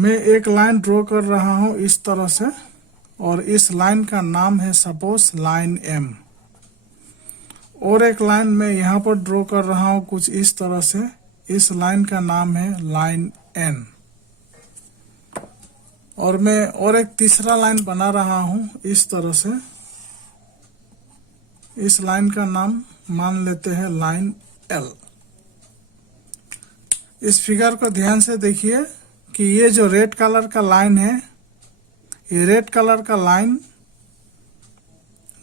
मैं एक line draw कर रहा हूं इस तरह से, और इस लाइन का नाम है सपोज लाइन एम। और एक लाइन मैं यहाँ पर ड्रॉ कर रहा हूं कुछ इस तरह से, इस लाइन का नाम है लाइन एन। और मैं और एक तीसरा लाइन बना रहा हूं इस तरह से, इस लाइन का नाम मान लेते हैं लाइन एल। इस फिगर को ध्यान से देखिए कि ये जो रेड कलर का लाइन है, ये रेड कलर का लाइन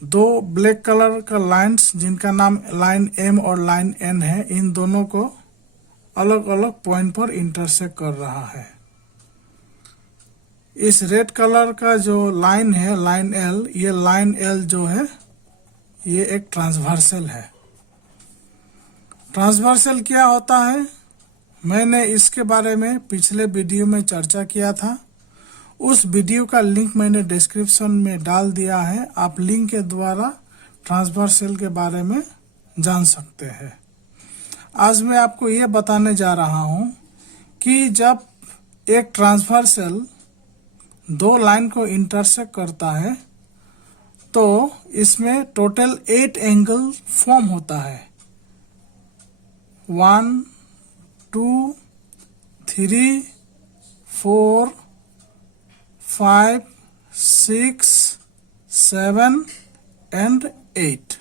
दो ब्लैक कलर का लाइन्स जिनका नाम लाइन एम और लाइन एन है, इन दोनों को अलग अलग पॉइंट पर इंटरसेक्ट कर रहा है। इस रेड कलर का जो लाइन है लाइन एल, ये लाइन एल जो है ये एक ट्रांसवर्सल है। ट्रांसवर्सल क्या होता है, मैंने इसके बारे में पिछले वीडियो में चर्चा किया था। उस वीडियो का लिंक मैंने डिस्क्रिप्शन में डाल दिया है, आप लिंक के द्वारा ट्रांसवर्सल के बारे में जान सकते हैं। आज मैं आपको ये बताने जा रहा हूँ कि जब एक ट्रांसवर्सल दो लाइन को इंटरसेक्ट करता है तो इसमें टोटल 8 एंगल फॉर्म होता है। 1 2 3 4 5 6 7 एंड 8।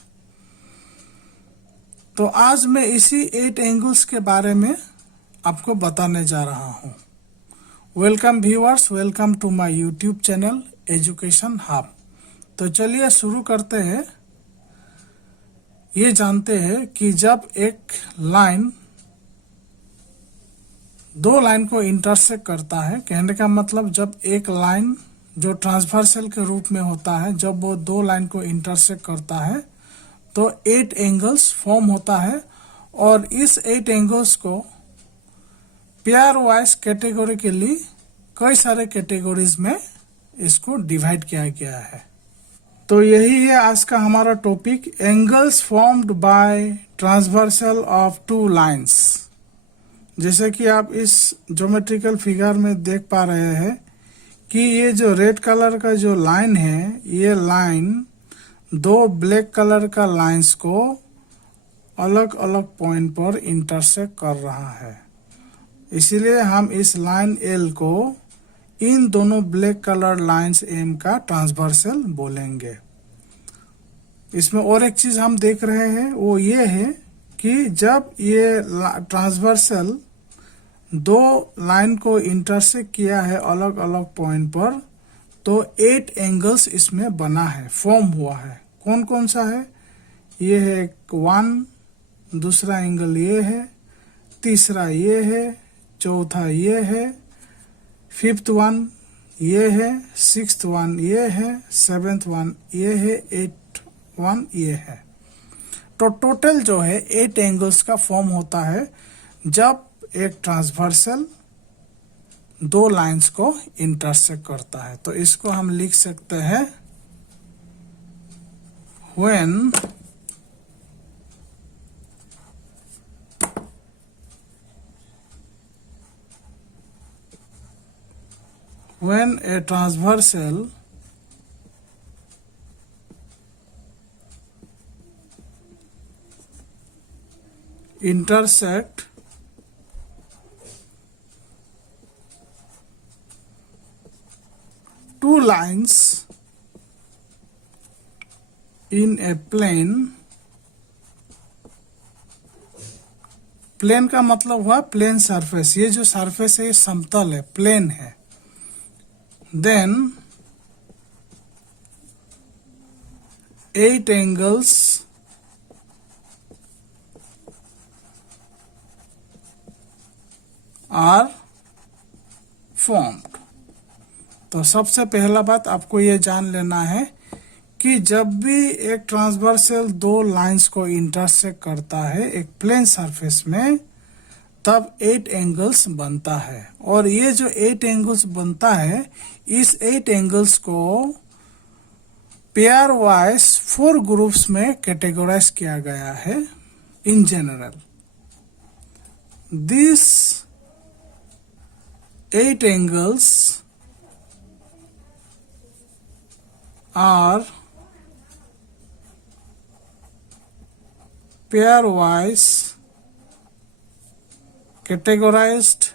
तो आज मैं इसी 8 एंगल्स के बारे में आपको बताने जा रहा हूं। Welcome viewers, welcome to my YouTube channel education hub. तो चलिए शुरू करते हैं। ये जानते हैं कि जब एक लाइन दो लाइन को इंटरसेक्ट करता है, कहने का मतलब जब एक लाइन जो ट्रांसवर्सल के रूप में होता है, जब वो दो लाइन को इंटरसेक्ट करता है तो 8 एंगल्स फॉर्म होता है। और इस 8 एंगल्स को पेयर वाइज कैटेगोरिकली कई सारे कैटेगरीज में इसको डिवाइड किया गया है। तो यही है आज का हमारा topic, angles formed by transversal of two lines. जैसे कि आप इस ज्योमेट्रिकल फिगर में देख पा रहे हैं कि ये जो रेड कलर का जो लाइन है, ये लाइन दो ब्लैक कलर का लाइंस को अलग अलग पॉइंट पर इंटरसेक्ट कर रहा है। इसीलिए हम इस लाइन एल को इन दोनों ब्लैक कलर लाइंस एम का ट्रांसवर्सल बोलेंगे। इसमें और एक चीज हम देख रहे हैं, वो ये है कि जब ये ट्रांसवर्सल दो लाइन को इंटरसेक्ट किया है अलग अलग पॉइंट पर, तो 8 एंगल्स इसमें बना है, फॉर्म हुआ है। कौन कौन सा है, ये है 1, दूसरा एंगल ये है, तीसरा ये है, चौथा ये है, 5th वन ये है, 6th वन ये है, 7th वन ये है, 8th वन ये है। तो टोटल जो है 8 एंगल्स का फॉर्म होता है जब एक ट्रांसवर्सल दो लाइंस को इंटरसेक्ट करता है। तो इसको हम लिख सकते हैं, when a transversal intersect two lines in a plane, plane का मतलब हुआ प्लेन सरफेस, ये जो सरफेस है ये समतल है, प्लेन है। Then 8 angles are formed। तो सबसे पहला बात आपको ये जान लेना है कि जब भी एक ट्रांसवर्सल दो लाइंस को इंटरसेक्ट करता है एक प्लेन सरफेस में, तब 8 एंगल्स बनता है। और ये जो 8 एंगल्स बनता है, इस 8 एंगल्स को पेयर वाइज 4 ग्रुप्स में कैटेगराइज किया गया है in general. This 8 angles are pairwise categorized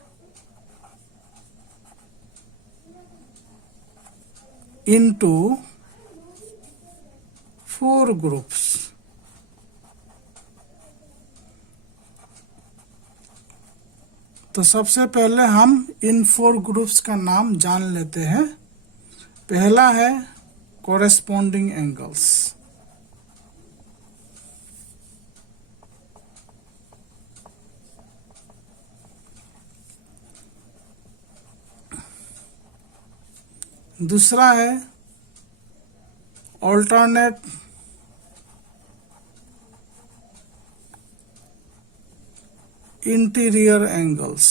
into 4 groups. तो सबसे पहले हम इन 4 ग्रुप्स का नाम जान लेते हैं। पहला है कोरेस्पोंडिंग एंगल्स। दूसरा है ऑल्टरनेट इंटीरियर एंगल्स।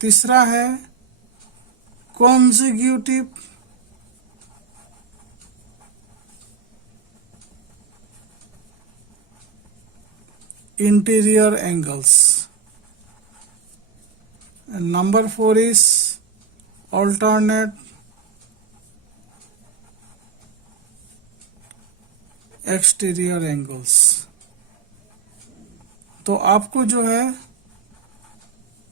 तीसरा है consecutive interior angles. And number 4 is alternate exterior angles। तो आपको जो है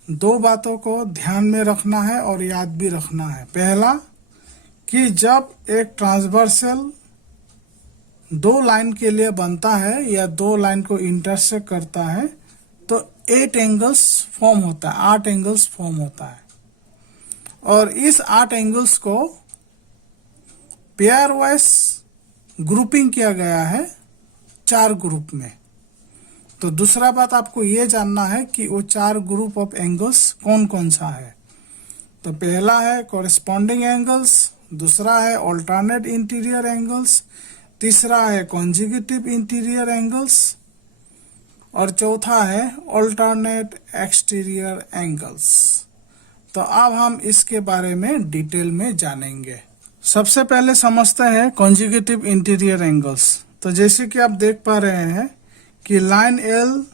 2 बातों को ध्यान में रखना है और याद भी रखना है। पहला कि जब एक ट्रांसवर्सल 2 लाइन के लिए बनता है या 2 लाइन को इंटरसेक्ट करता है तो 8 एंगल्स फॉर्म होता है, 8 एंगल्स फॉर्म होता है। और इस 8 एंगल्स को पेयर वाइज ग्रुपिंग किया गया है 4 ग्रुप में। तो दूसरा बात आपको ये जानना है कि वो 4 ग्रुप ऑफ एंगल्स कौन कौन सा है। तो पहला है कॉरेस्पॉन्डिंग एंगल्स, दूसरा है ऑल्टरनेट इंटीरियर एंगल्स, तीसरा है कॉन्जिक्यूटिव इंटीरियर एंगल्स और चौथा है ऑल्टरनेट एक्सटीरियर एंगल्स। तो अब हम इसके बारे में डिटेल में जानेंगे। सबसे पहले समझते हैं कॉन्जिक्यूटिव इंटीरियर एंगल्स। तो जैसे कि आप देख पा रहे हैं कि लाइन एल,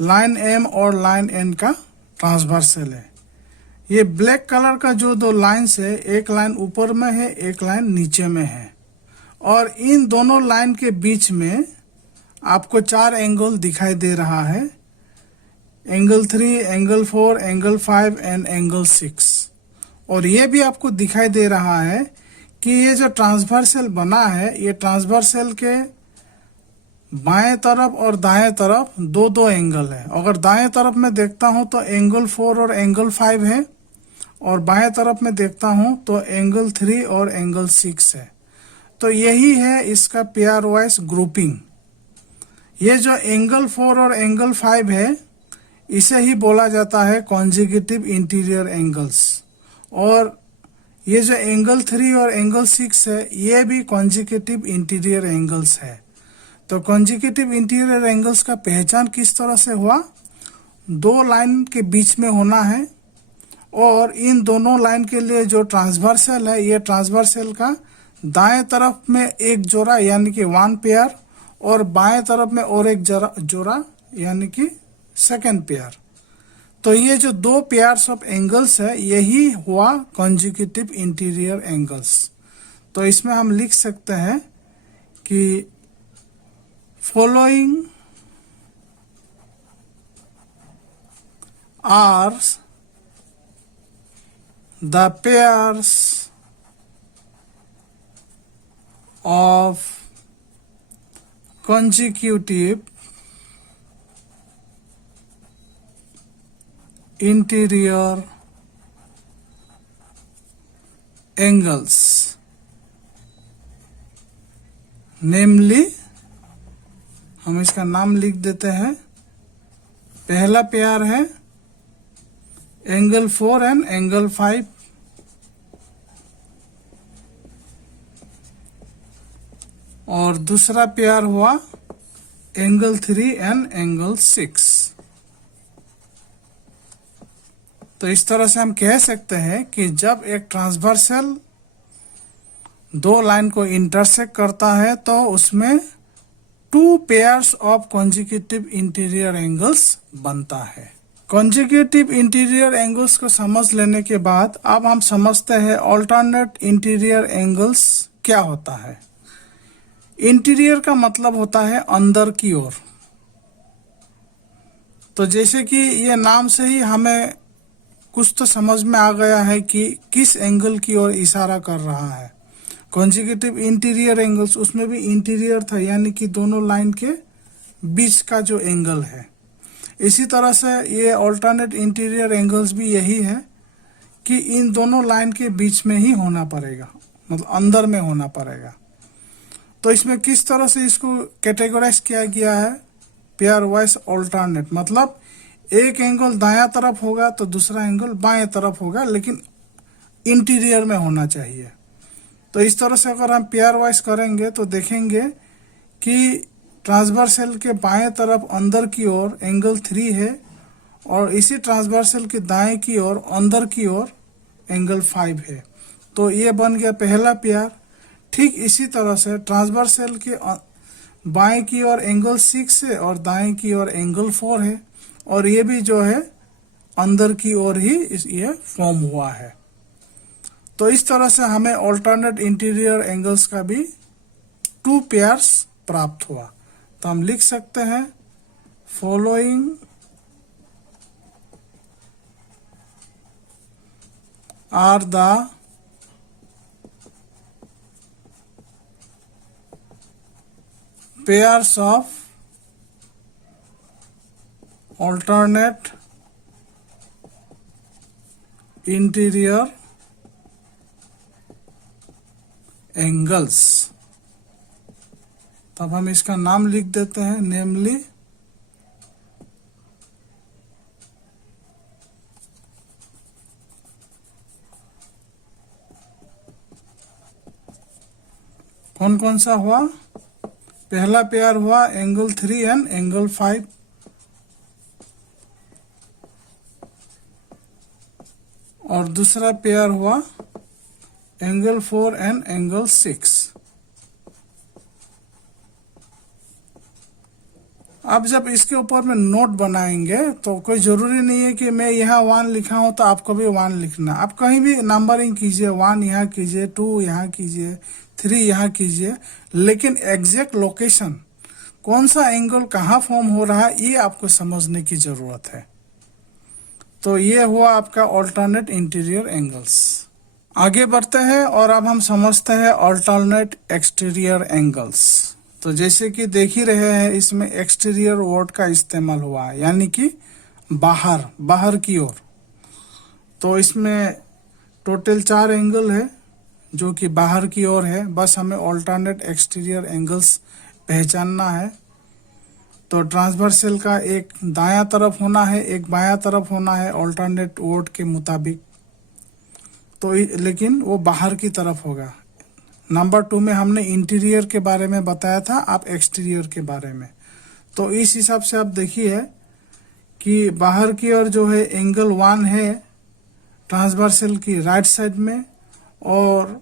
लाइन एम और लाइन एन का ट्रांसवर्सल है। ये ब्लैक कलर का जो 2 लाइन्स है, एक लाइन ऊपर में है, एक लाइन नीचे में है और इन दोनों लाइन के बीच में आपको 4 एंगल दिखाई दे रहा है। Angle 3, angle 4, angle 5 and angle 6। और ये भी आपको दिखाई दे रहा है कि ये जो ट्रांसवर्सल बना है ये ट्रांसवर्सल के बाएं तरफ और दाएं तरफ 2-2 एंगल है। अगर दाएं तरफ में देखता हूं तो एंगल 4 और एंगल 5 है और बाएं तरफ में देखता हूं तो एंगल 3 और एंगल 6 है। तो यही है इसका पेयर वाइज ग्रुपिंग। ये जो एंगल 4 और एंगल 5 है इसे ही बोला जाता है कॉन्जिक्यूटिव इंटीरियर एंगल्स। और ये जो एंगल 3 और एंगल 6 है ये भी कॉन्जिक्यूटिव इंटीरियर एंगल्स है। तो कॉन्जिक्यूटिव इंटीरियर एंगल्स का पहचान किस तरह से हुआ? 2 लाइन के बीच में होना है और इन दोनों लाइन के लिए जो ट्रांसवर्सल है ये ट्रांसवर्सल का दाएं तरफ में एक जोड़ा यानी कि 1 पेयर और बाएं तरफ में और एक जोड़ा यानी कि सेकंड पेयर। तो ये जो 2 पेयर्स ऑफ एंगल्स है यही हुआ कॉन्जिक्यूटिव इंटीरियर एंगल्स। तो इसमें हम लिख सकते हैं कि following are the pairs of consecutive interior angles, namely हम इसका नाम लिख देते हैं। पहला पेयर है एंगल 4 एंड एंगल 5 और दूसरा पेयर हुआ एंगल 3 एंड एंगल 6। तो इस तरह से हम कह सकते हैं कि जब एक ट्रांसवर्सल 2 लाइन को इंटरसेक्ट करता है तो उसमें two pairs of consecutive interior angles बनता है। कॉन्जिक्यूटिव इंटीरियर एंगल्स को समझ लेने के बाद अब हम समझते हैं ऑल्टरनेट इंटीरियर एंगल्स क्या होता है। इंटीरियर का मतलब होता है अंदर की ओर। तो जैसे कि ये नाम से ही हमें कुछ तो समझ में आ गया है कि किस एंगल की ओर इशारा कर रहा है। कॉन्जिक्यूटिव इंटीरियर एंगल्स, उसमें भी इंटीरियर था, यानी कि दोनों लाइन के बीच का जो एंगल है। इसी तरह से ये ऑल्टरनेट इंटीरियर एंगल्स भी यही है कि इन दोनों लाइन के बीच में ही होना पड़ेगा, मतलब अंदर में होना पड़ेगा। तो इसमें किस तरह से इसको कैटेगराइज किया गया है, पेयर वाइज ऑल्टरनेट, मतलब एक एंगल दायां तरफ होगा तो दूसरा एंगल बाएं तरफ होगा, लेकिन इंटीरियर में होना चाहिए। तो इस तरह से अगर हम पेयर वाइज करेंगे तो देखेंगे कि ट्रांसवर्सल के बाएं तरफ अंदर की ओर एंगल 3 है और इसी ट्रांसवर्सल के दाएं की ओर अंदर की ओर एंगल 5 है। तो ये बन गया पहला पेयर। ठीक इसी तरह से ट्रांसवर्सल के बाएं की ओर एंगल 6 है और दाएं की ओर एंगल 4 है, और ये भी जो है अंदर की ओर ही ये फॉर्म हुआ है। तो इस तरह से हमें ऑल्टरनेट इंटीरियर एंगल्स का भी 2 पेयर्स प्राप्त हुआ। तो हम लिख सकते हैं following are the pairs of alternate interior angles. तब हम इसका नाम लिख देते हैं, नेमली कौन कौन सा हुआ। पहला पेयर हुआ एंगल 3 एंड एंगल 5, और दूसरा पेयर हुआ एंगल 4 एंड एंगल 6। अब जब इसके ऊपर में नोट बनाएंगे तो कोई जरूरी नहीं है कि मैं यहाँ 1 लिखा हूं तो आपको भी 1 लिखना। आप कहीं भी नंबरिंग कीजिए, 1 यहाँ कीजिए, 2 यहाँ कीजिए, 3 यहाँ कीजिए, लेकिन एग्जैक्ट लोकेशन कौन सा एंगल कहाँ फॉर्म हो रहा है ये आपको समझने की जरूरत है। तो ये हुआ आपका ऑल्टरनेट इंटीरियर एंगल्स। आगे बढ़ते हैं और अब हम समझते हैं ऑल्टरनेट एक्सटीरियर एंगल्स। तो जैसे कि देख ही रहे हैं इसमें एक्सटीरियर वर्ड का इस्तेमाल हुआ है, यानी कि बाहर की ओर। तो इसमें टोटल 4 एंगल है जो कि बाहर की ओर है। बस हमें ऑल्टरनेट एक्सटीरियर एंगल्स पहचानना है। तो ट्रांसवर्सल का एक दायां तरफ होना है, एक बायां तरफ होना है ऑल्टरनेट वर्ड के मुताबिक। तो लेकिन वो बाहर की तरफ होगा। नंबर 2 में हमने इंटीरियर के बारे में बताया था, आप एक्सटीरियर के बारे में। तो इस हिसाब से आप देखिए कि बाहर की ओर जो है एंगल 1 है ट्रांसवर्सल की राइट साइड में, और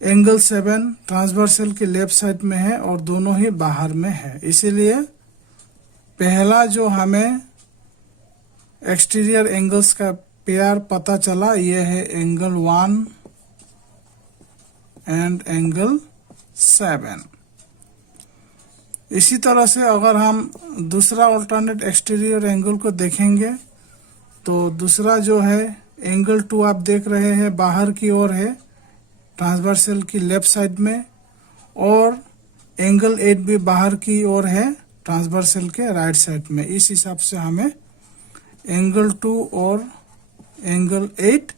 एंगल 7 ट्रांसवर्सल के लेफ्ट साइड में है, और दोनों ही बाहर में है। इसीलिए पहला जो हमें एक्सटीरियर एंगल्स का पेयर पता चला ये है एंगल 1 एंड एंगल 7। इसी तरह से अगर हम दूसरा ऑल्टरनेट एक्सटीरियर एंगल को देखेंगे तो दूसरा जो है एंगल 2 आप देख रहे हैं बाहर की ओर है ट्रांसवर्सल की लेफ्ट साइड में, और एंगल 8 भी बाहर की ओर है ट्रांसवर्सल के राइट साइड में। इस हिसाब से हमें एंगल 2 और एंगल 8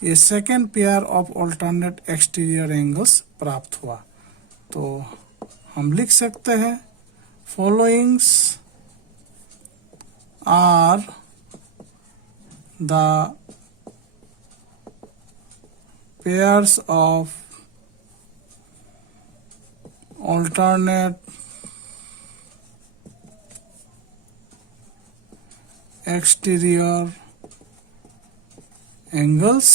ये second pair of alternate exterior angles प्राप्त हुआ। तो हम लिख सकते हैं followings are the pairs of alternate exterior angles,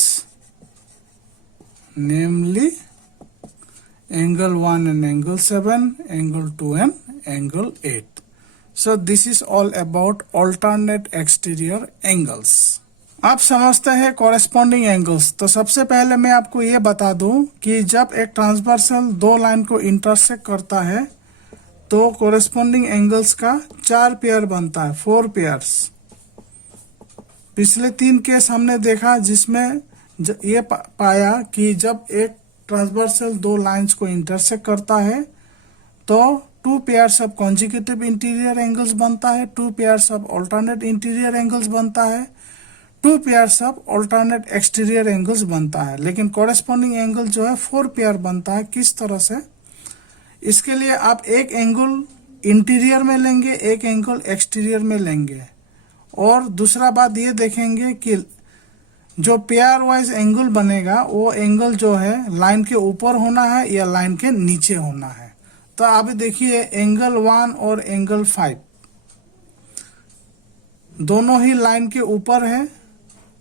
namely angle 1 and angle 7, angle 2 and angle 8. So this is all about alternate exterior angles. आप समझते हैं कॉरेस्पॉन्डिंग एंगल्स। तो सबसे पहले मैं आपको ये बता दूं कि जब एक ट्रांसवर्सल दो लाइन को इंटरसेक्ट करता है तो कॉरेस्पॉन्डिंग एंगल्स का 4 पेयर बनता है, 4 पेयर्स। पिछले 3 केस हमने देखा जिसमें ये पाया कि जब एक ट्रांसवर्सल दो लाइंस को इंटरसेक्ट करता है तो 2 pairs of consecutive interior angles बनता है, 2 pairs of alternate interior angles बनता है, 2 pairs of alternate exterior angles बनता है। लेकिन कॉरेस्पॉन्डिंग एंगल जो है 4 पेयर बनता है। किस तरह से? इसके लिए आप एक एंगल इंटीरियर में लेंगे, एक एंगल एक्सटीरियर में लेंगे, और दूसरा बात ये देखेंगे कि जो पेयर वाइज एंगल बनेगा वो एंगल जो है लाइन के ऊपर होना है या लाइन के नीचे होना है। तो अभी देखिए एंगल 1 और एंगल 5 दोनों ही लाइन के ऊपर है,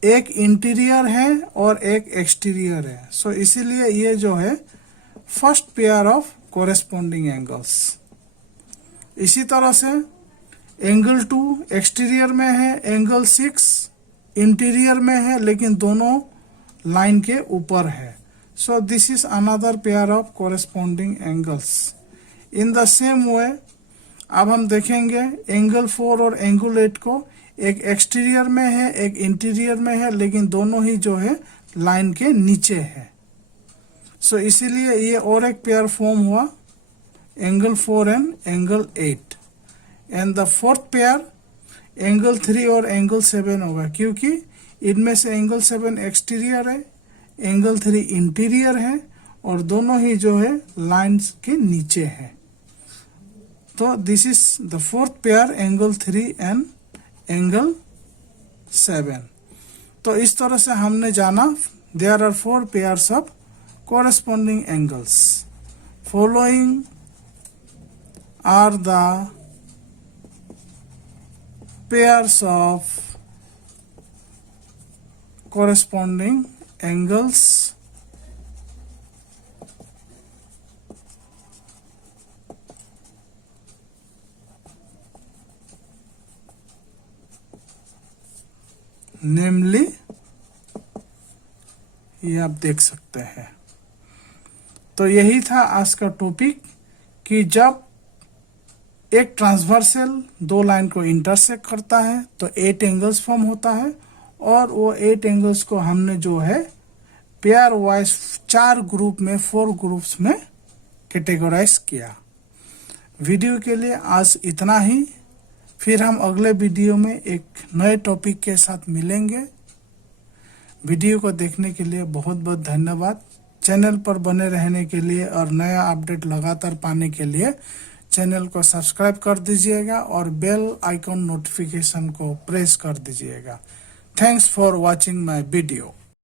एक इंटीरियर है और एक एक्सटीरियर है। सो इसीलिए ये जो है first pair of corresponding angles. इसी तरह से एंगल 2 एक्सटीरियर में है, एंगल 6 इंटीरियर में है, लेकिन दोनों लाइन के ऊपर है। So this is another pair of corresponding angles. In the same way अब हम देखेंगे एंगल 4 और एंगल 8 को, एक एक्सटीरियर में है एक इंटीरियर में है, लेकिन दोनों ही जो है लाइन के नीचे है। सो इसीलिए ये और एक पेयर फॉर्म हुआ, angle 4 and angle 8। And the fourth pair angle 3 और एंगल 7 होगा, क्योंकि इनमें से एंगल 7 एक्सटीरियर है, एंगल 3 इंटीरियर है, और दोनों ही जो है लाइंस के नीचे है। तो this is the fourth pair angle 3 and angle 7। तो इस तरह से हमने जाना there are 4 pairs of corresponding angles. Following are the pairs of corresponding angles namely, ये आप देख सकते हैं। तो यही था आज का टॉपिक कि जब एक ट्रांसवर्सल दो लाइन को इंटरसेक्ट करता है तो 8 एंगल्स फॉर्म होता है, और वो 8 एंगल्स को हमने जो है पेयर वाइज 4 ग्रुप में 4 ग्रुप्स में कैटेगराइज किया। वीडियो के लिए आज इतना ही। फिर हम अगले वीडियो में एक नए टॉपिक के साथ मिलेंगे। वीडियो को देखने के लिए बहुत बहुत धन्यवाद। चैनल पर बने रहने के लिए और नया अपडेट लगातार पाने के लिए चैनल को सब्सक्राइब कर दीजिएगा और बेल आइकन नोटिफिकेशन को प्रेस कर दीजिएगा। Thanks for watching my video.